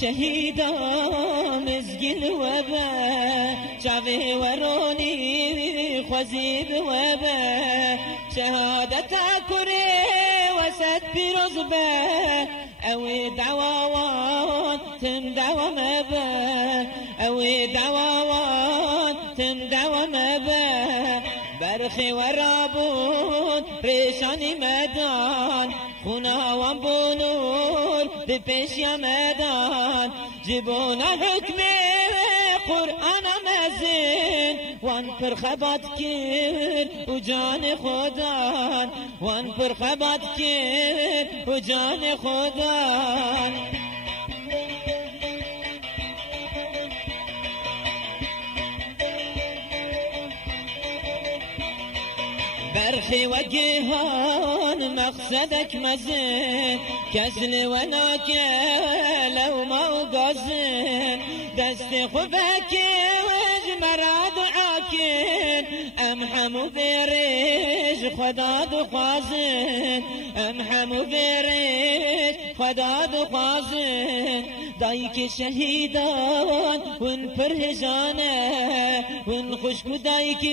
شهيدا مزقل وبا شعبي وروني خزيب وبا شهادة كري وسد برزبا أوي دعوات تم دعوة مبا أوي دعوات تم دعوة مبا برخي ورابون ريشاني مدان خونا وانبونور بپیش یا مدان جبونا حکم قرآن مزین وان پر خبات کر و جان خودان وان پر خبات کر و جان خودان برخي وجهان مقصدك مزين كزل وناك لو ما وقزين دست خبك وجمراد عاكين أمحم بيريش خداد خازين أمحم بيريش خداد خازين دايك شهيدان ون فرهجانه ون خشك دايك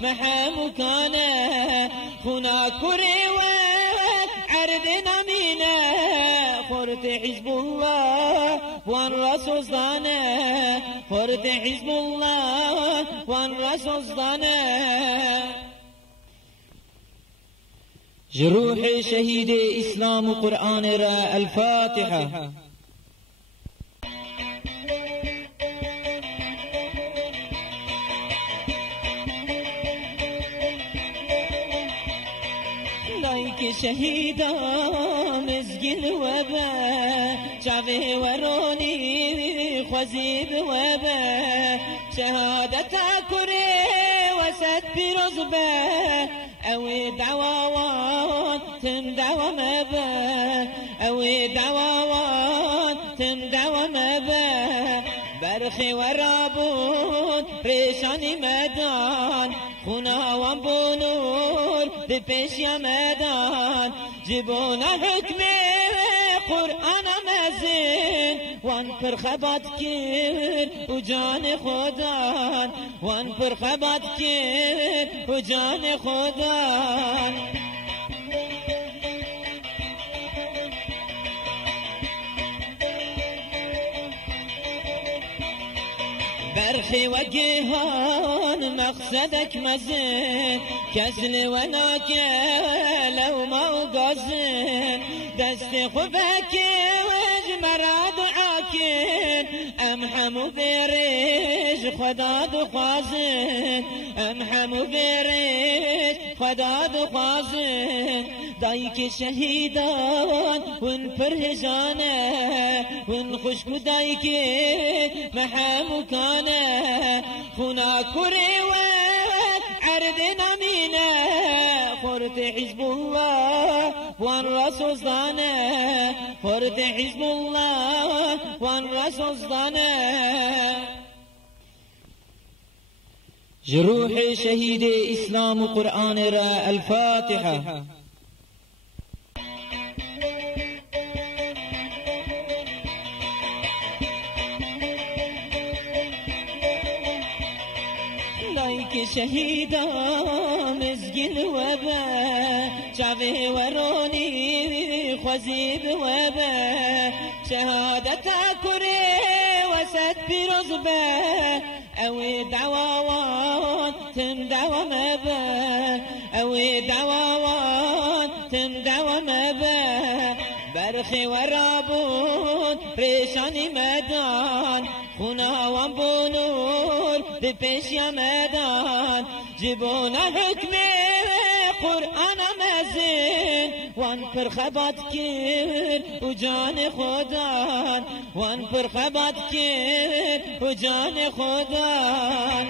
محام كانه خونا كريوات عردنا مينا خورت حزب الله وان رسول صدانه خورت حزب الله وان رسول صدانه جروح شهيد إسلام قرآن را الفاتحة. لايك شهيدا مزقل وبا شعبي وروني خزيب وبا شهادة كري وسد برزبا أوي دعوات تم دعوة مبا أوي دعوات تم دعوة مبا برخي ورابون ريشاني مدان خونا وانبونور بپیش یا مدان جبونا حکم قرآن مزین وان پر خبات کر و جان خودان وان پر خبات کر و جان خودان برخي وجهان مقصدك مزين كزل وناك لو ما وقزين دست خبك وجمراد عاكين أمحم بيريش خداد خازين أمحم بيريش خداد خازين دايك شهيدان ون فرهجانه ون خشك دايك محام كانه خونا كريوات عردنا مينا خورت حزب الله وان رسول صدانه خورت حزب الله وان رسول صدانه جروح شهيد إسلام قرآن را الفاتحة. لايك شهيدا مزقل وبا شعبي وروني خزيب وبا شهادة كري وسد برزبا أوي دعوات تم دعوة مبا أوي دعوات تم دعوة مبا برخي ورابون ريشاني مدان خونا وانبونور بپیش یا مدان جبونا حکم قرآن مزین وان پر خبات کر و جان خودان وان پر خبات کر و جان خودان